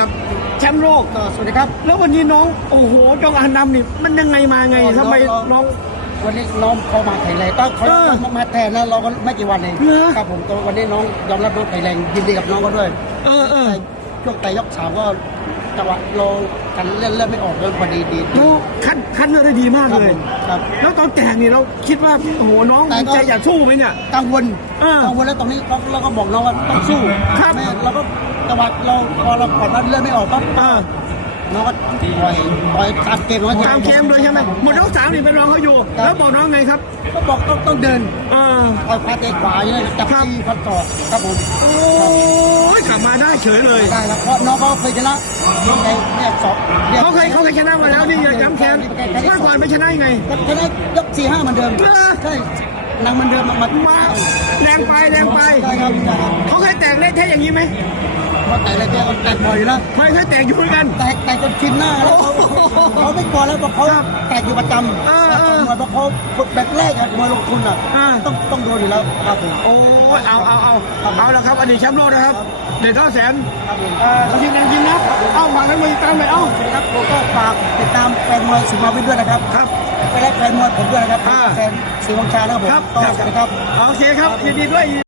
กับแชมป์โลกก็สวัสดีครับ แล้ววันนี้น้องโอ้โหจองอานนำนี่มันยังไงมาไงทำไมน้อง วันนี้น้องเข้ามาแข็งแรงก็เขาเออมาแทนแล้วเราก็ไม่กี่วันเองเหรอ ครับผมก็วันนี้น้องยอมรับน้องแข็งแรงยินดีกับน้องก็ด้วยเออเออแต่ช่วงแต่ยกสามก็จังหวะเรากันเล่นเล่นไม่ออกเลยพอดีดีน้องคัดคัดเลือดได้ดีมากครับเลผย มครับ แล้วตอนแตกนี่เราคิดว่าโอ้โหน้องแต่ก็ ใจอยากสู้ไหมเนี่ย กังวลเออกังวลแล้วตรงนี้เราเราก็บอกน้องว่าต้องสู้ครับ ไม่เราก็ จังหวะเราพอเราผ่อนมันเล่นไม่ออกปั๊บเออน้องก็ปล่อยปล่อยตามเกมน้องตามเกมเลยใช่ไหมหมดยกสามนี่เป็นรองเขาอยู่ แล้วบอกน้องไงครับก็บอกต้องต้องเดินเออคอยพาเตะขวาอย่างนี้จับครับที่พันต่อครับผมโอ้ยกลับมาได้เฉยเลยได้แล้วเพราะน้องเขาเคยชนะในเนี่ยสองนี่เขาเคยเขาเคยชนะมาแล้วนี่ย้ำแค้นว่าก่อนไปชนะยังไงชนะยกสี่ห้าเหมือนเดิมเหรอใช่นางเหมือนเดิมมามามาแรงไปแรงไปใช่ครับใช่ครับเขาเคยแตกเละเทะอย่างนี้ไหมเพราะแต่ละแกก็แตกบ่อยอยู่นะไม่เคยแตกอยู่เหมือนกัน แตกแตกจนชินหน้าแล้วเขาโอ้โหเขาไม่กลัวแล้วเพราะเขาครับแตกอยู่ประจำเออเออเพราะเขาฝึกแบบแรกอะมวยลงทุนอะอ่า ต้องต้องโดนอยู่แล้วครับผม โอ้ยเอาเอาเอาเอาละครับอดีตแชมป์โลกนะครับ เด็กเก้าแสนครับผม เอ่อทีมแรงยิงนะเอาฝากนั้นมาติดตามเลยเอ้า สวัสดีครับผมก็ฝากติดตามแฟนมวยสิงห์มาวินด้วยนะครับครับไปและแฟนมวยผมด้วยนะครับอ่าแฟนสิงห์วังชานะครับผมครับก็สวัสดีครับ โอเคครับยินดีด้วย